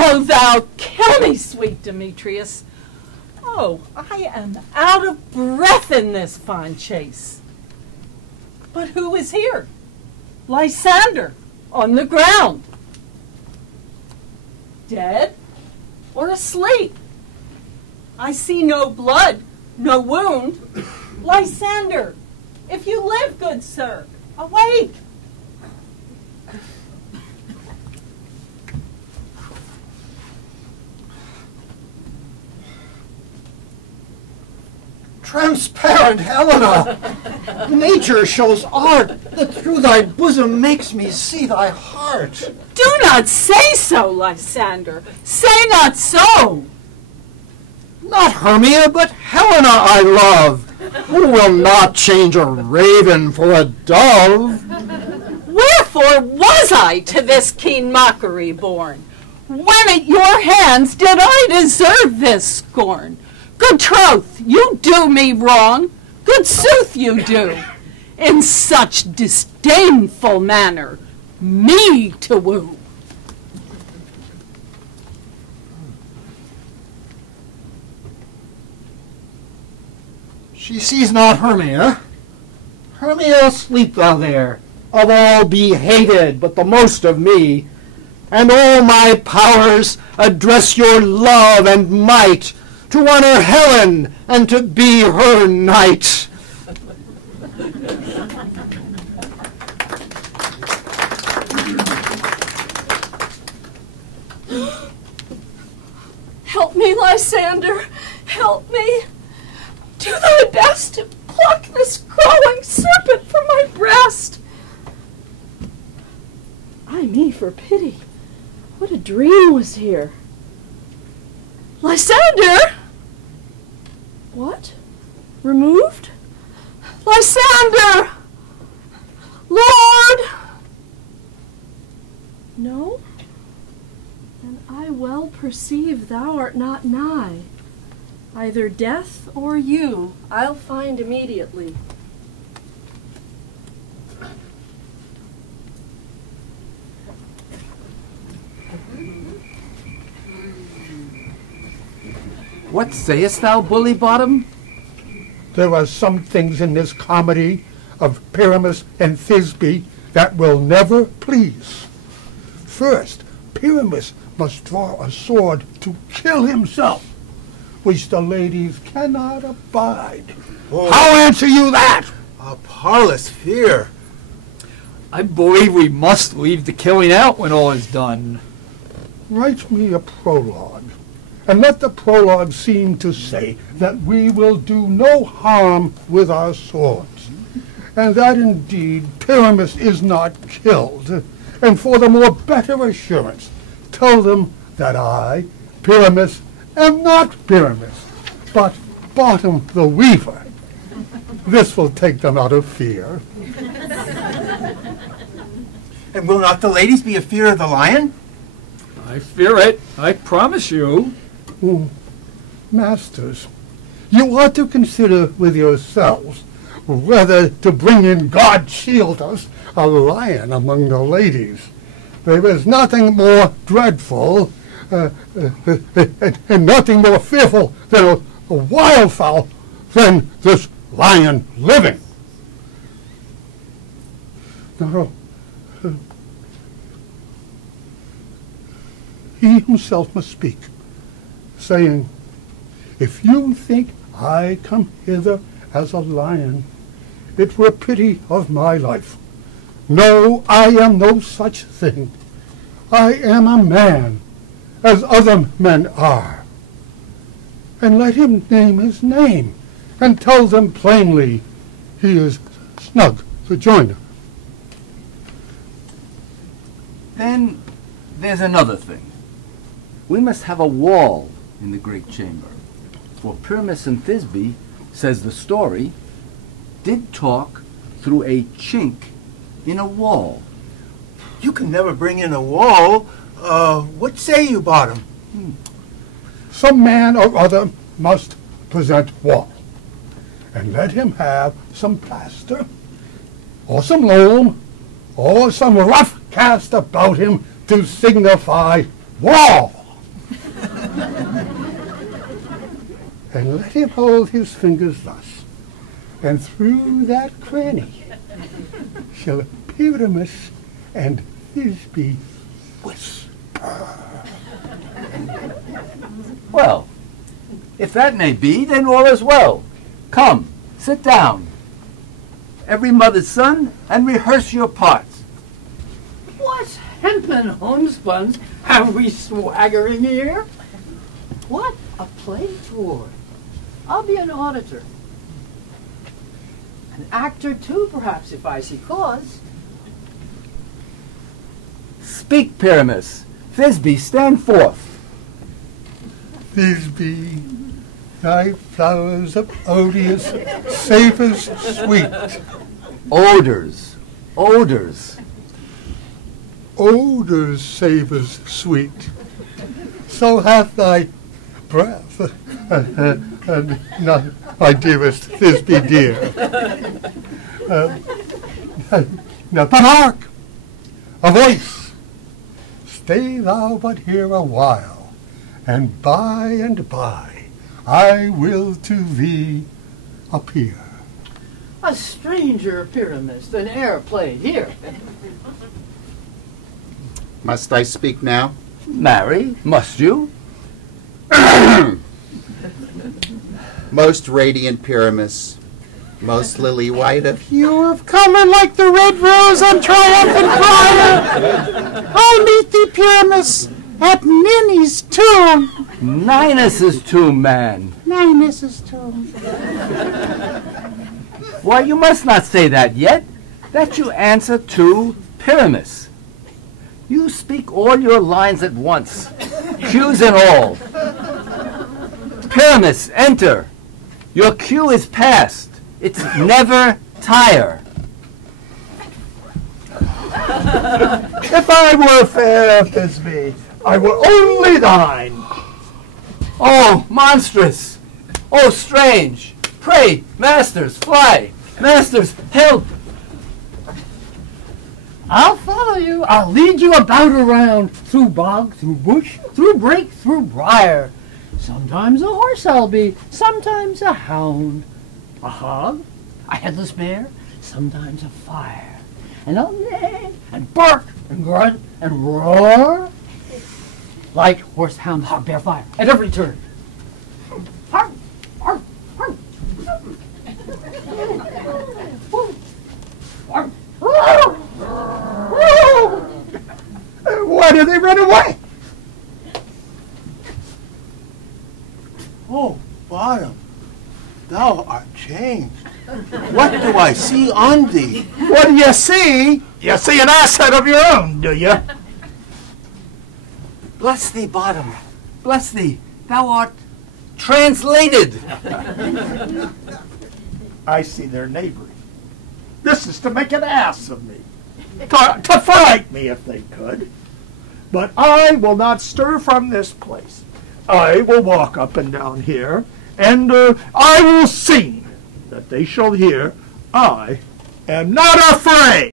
though thou kill me, sweet Demetrius. Oh, I am out of breath in this fine chase. But who is here? Lysander, on the ground. Dead or asleep? I see no blood, no wound. Lysander, if you live, good sir, awake. Transparent Helena! Nature shows art that through thy bosom makes me see thy heart. Do not say so, Lysander. Say not so. Not Hermia, but Helena I love, who will not change a raven for a dove. Wherefore was I to this keen mockery born? When at your hands did I deserve this scorn? Good troth, you do me wrong, good sooth you do, in such disdainful manner, me to woo. She sees not Hermia. Hermia, sleep thou there, of all be hated, but the most of me, and all my powers address your love and might, to honor Helen and to be her knight. Help me, Lysander, help me. Do thy best to pluck this crawling serpent from my breast. Ay me, for pity. What a dream was here. Lysander! What? Removed? Lysander! Lord! No? Then I well perceive thou art not nigh. Either death or you I'll find immediately. What sayest thou, Bully Bottom? There are some things in this comedy of Pyramus and Thisbe that will never please. First, Pyramus must draw a sword to kill himself, which the ladies cannot abide. Oh. How answer you that? A parlous fear. I believe we must leave the killing out when all is done. Write me a prologue, and let the prologue seem to say that we will do no harm with our swords, and that indeed Pyramus is not killed. And for the more better assurance, tell them that I, Pyramus, am not Pyramus, but Bottom the Weaver. This will take them out of fear. And will not the ladies be afear of the lion? I fear it, I promise you. Masters, you ought to consider with yourselves whether to bring in God shield us a lion among the ladies. There is nothing more dreadful and nothing more fearful than a wildfowl than this lion living. Now, he himself must speak, saying, if you think I come hither as a lion, it were pity of my life. No, I am no such thing. I am a man, as other men are. And let him name his name, and tell them plainly he is Snug the Joiner. Then there's another thing. We must have a wall in the great chamber. For Pyramus and Thisbe, says the story, did talk through a chink in a wall. You can never bring in a wall. What say you, Bottom? Some man or other must present wall, and let him have some plaster, or some loam, or some rough cast about him to signify wall. and let him hold his fingers thus, and through that cranny shall Pyramus and Thisbe whisper. Well, if that may be, then all is well. Come, sit down, every mother's son, and rehearse your parts. What hempen homespuns have we swaggering here? What a play tour. I'll be an auditor. An actor too, perhaps, if I see cause. Speak, Pyramus. Thisbe, stand forth. Thisbe, thy flowers of odious savours sweet. Odors, odors. Odors savours sweet. So hath thy breath, and not my dearest Thisbe dear. Now, but hark! A voice! Stay thou but here a while, and by I will to thee appear. A stranger Pyramus than e'er played here. Must I speak now? Marry, must you? Most radiant Pyramus, most lily white of hue. You have come in like the red rose on triumphant fire. I'll meet thee, Pyramus, at Ninny's tomb. Ninus's tomb, man. Ninus's tomb. Why, you must not say that yet. That you answer to Pyramus. You speak all your lines at once, cues and all. Pyramus, enter. Your cue is past. It's never tire. If I were fair, Thisbe, I were only thine. Oh, monstrous! Oh, strange! Pray, masters, fly! Masters, help! I'll follow you. I'll lead you about around, through bog, through bush, through brake, through briar. Sometimes a horse I'll be, sometimes a hound. A hog, a headless bear, sometimes a fire. And I'll neigh and bark and grunt and roar like horse, hound, hog, bear, fire at every turn. Hark, hark, hark. Why do they run away? Oh, Bottom, thou art changed. What do I see on thee? What do you see? You see an asset of your own, do you? Bless thee, Bottom. Bless thee. Thou art translated. I see their knavery. This is to make an ass of me. To fright me if they could. But I will not stir from this place. I will walk up and down here, and I will sing that they shall hear I am not afraid.